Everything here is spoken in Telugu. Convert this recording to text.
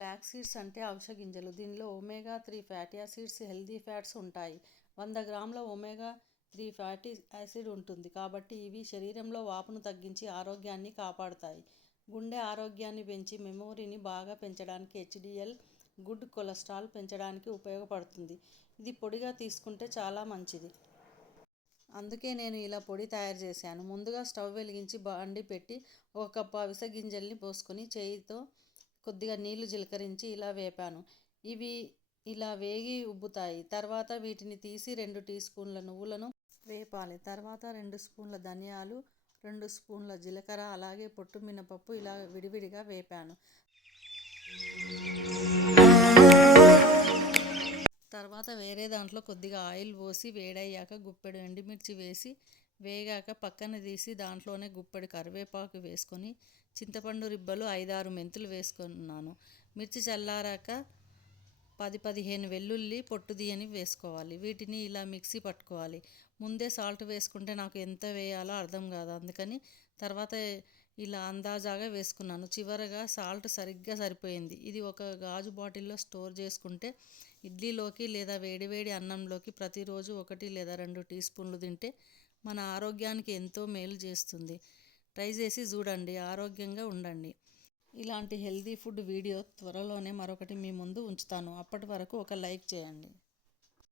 ఫ్లాక్స్ సీడ్స్ అంటే అవిసె గింజలు. దీనిలో omega 3 fatty acids, healthy fats ఉంటాయి. 100 గ్రాముల ఒమేగా 3 ఫ్యాటీ యాసిడ్ ఉంటుంది కాబట్టి ఇవి శరీరంలో వాపును తగ్గించి ఆరోగ్యాన్ని కాపాడుతాయి. గుండె ఆరోగ్యాన్ని పెంచి మెమొరీని బాగా పెంచడానికి హెచ్డిఎల్ గుడ్ కొలెస్ట్రాల్ పెంచడానికి ఉపయోగపడుతుంది. ఇది పొడిగా తీసుకుంటే చాలా మంచిది. అందుకే నేను ఇలా పొడి తయారు చేశాను. ముందుగా స్టవ్ వెలిగించి బాండి పెట్టి 1 కప్పు అవిసె గింజల్ని పోసుకొని చేయితో కొద్దిగా నీళ్లు చిలకరించి ఇలా వేపాను. ఇవి ఇలా వేగి ఉబ్బుతాయి. తర్వాత వీటిని తీసి 2 టీ స్పూన్ల నువ్వులను వేపాలి. తర్వాత 2 స్పూన్ల ధనియాలు, 2 స్పూన్ల జీలకర్ర, అలాగే పొట్టు మినపప్పు ఇలా విడివిడిగా వేపాను. తర్వాత వేరే దాంట్లో కొద్దిగా ఆయిల్ పోసి వేడయ్యాక గుప్పెడు ఎండుమిర్చి వేసి వేగాక పక్కన తీసి దాంట్లోనే గుప్పెడు కరివేపాకు వేసుకొని చింతపండు రిబ్బలు 5-6 మెంతులు వేసుకున్నాను. మిర్చి చల్లారాక 10-15 వెల్లుల్లి పొట్టు తీయని వేసుకోవాలి. వీటిని ఇలా మిక్సీ పట్టుకోవాలి. ముందే సాల్ట్ వేసుకుంటే నాకు ఎంత వేయాలో అర్థం కాదు, అందుకని తర్వాత ఇలా అందాజాగా వేసుకున్నాను. చివరగా సాల్ట్ సరిగ్గా సరిపోయింది. ఇది ఒక గాజు బాటిల్లో స్టోర్ చేసుకుంటే ఇడ్లీలోకి లేదా వేడివేడి అన్నంలోకి ప్రతిరోజు 1 లేదా 2 టీ స్పూన్లు తింటే మన ఆరోగ్యానికి ఎంతో మేలు చేస్తుంది. ట్రై చేసి చూడండి, ఆరోగ్యంగా ఉండండి. ఇలాంటి హెల్తీ ఫుడ్ వీడియో త్వరలోనే మరొకటి మీ ముందు ఉంచుతాను. అప్పటి వరకు ఒక లైక్ చేయండి.